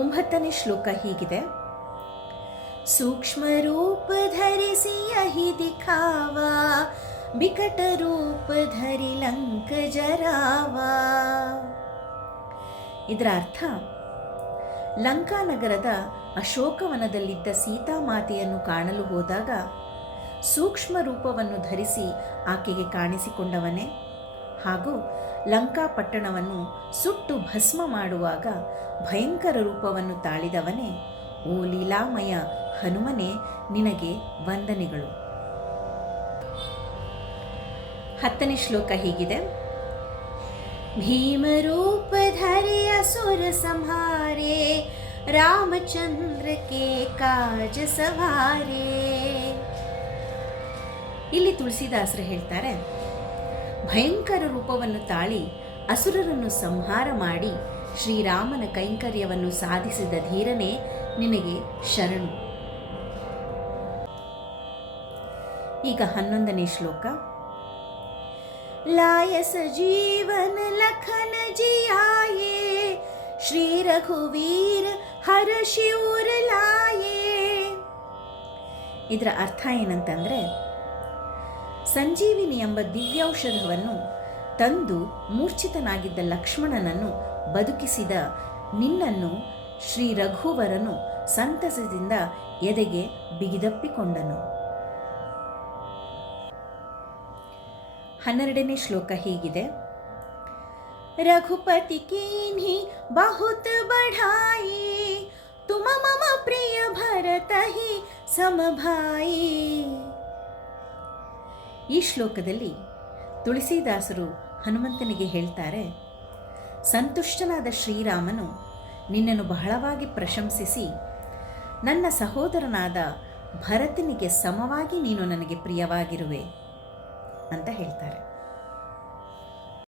9ನೇ ಶ್ಲೋಕ ಹೀಗಿದೆ. ಸೂಕ್ಷ್ಮ ರೂಪ ಧರಿಸಿ ಅಹಿ ದಿಖಾವಾ, ಬಿಕಟ ರೂಪ ಧರಿ ಲಂಕ ಜರಾವಾ. ಇದರ ಅರ್ಥ, ಲಂಕಾನಗರದ ಅಶೋಕವನದಲ್ಲಿದ್ದ ಸೀತಾಮಾತೆಯನ್ನು ಕಾಣಲು ಹೋದಾಗ ಸೂಕ್ಷ್ಮ ರೂಪವನ್ನು ಧರಿಸಿ ಆಕೆಗೆ ಕಾಣಿಸಿಕೊಂಡವನೇ, ಹಾಗೂ ಲಂಕಾಪಟ್ಟಣವನ್ನು ಸುಟ್ಟು ಭಸ್ಮ ಮಾಡುವಾಗ ಭಯಂಕರ ರೂಪವನ್ನು ತಾಳಿದವನೇ, ಓ ಲೀಲಾಮಯ ಹನುಮನೆ, ನಿನಗೆ ವಂದನೆಗಳು. 10ನೇ ಶ್ಲೋಕ ಹೀಗಿದೆ. ಭೀಮರೂಪ ಧರೆ ಅಸುರ ಸಂಹಾರೆ, ರಾಮಚಂದ್ರಕ್ಕೆ ಕಾಜ ಸವಾರೆ. ಇಲ್ಲಿ ತುಳಸಿದಾಸರು ಹೇಳ್ತಾರೆ, ಭಯಂಕರ ರೂಪವನ್ನು ತಾಳಿ ಅಸುರರನ್ನು ಸಂಹಾರ ಮಾಡಿ ಶ್ರೀರಾಮನ ಕೈಂಕರ್ಯವನ್ನು ಸಾಧಿಸಿದ ಧೀರನೇ ನಿನಗೆ ಶರಣು. ಈಗ 11ನೇ ಶ್ಲೋಕ. लाय सजीवन लखन जियाये, श्री रघुवीर हर शिवर लाये. ಇದರ ಅರ್ಥ ಏನಂತಂದರೆ, ಸಂಜೀವಿನಿ ಎಂಬ ದಿವ್ಯೌಷಧವನ್ನು ತಂದು ಮೂರ್ಛಿತನಾಗಿದ್ದ ಲಕ್ಷ್ಮಣನನ್ನು ಬದುಕಿಸಿದ ನಿನ್ನನ್ನು ಶ್ರೀ ರಘುವರನು ಸಂತಸದಿಂದ ಎದೆಗೆ ಬಿಗಿದಪ್ಪಿಕೊಂಡನು. 12ನೇ ಶ್ಲೋಕ ಹೀಗಿದೆ. ರಘುಪತಿ ಕೀನ್ಹಿ ಬಹುತ್ ಬಢಾಯಿ, ತುಮ ಮಮ ಪ್ರಿಯ ಭರತ ಹಿ ಸಮಭಾಯಿ. ಈ ಶ್ಲೋಕದಲ್ಲಿ ತುಳಸಿದಾಸರು ಹನುಮಂತನಿಗೆ ಹೇಳ್ತಾರೆ, ಸಂತುಷ್ಟನಾದ ಶ್ರೀರಾಮನು ನಿನ್ನನ್ನು ಬಹಳವಾಗಿ ಪ್ರಶಂಸಿಸಿ, ನನ್ನ ಸಹೋದರನಾದ ಭರತನಿಗೆ ಸಮವಾಗಿ ನೀನು ನನಗೆ ಪ್ರಿಯವಾಗಿರುವೆ ಅಂತ ಹೇಳ್ತಾರೆ.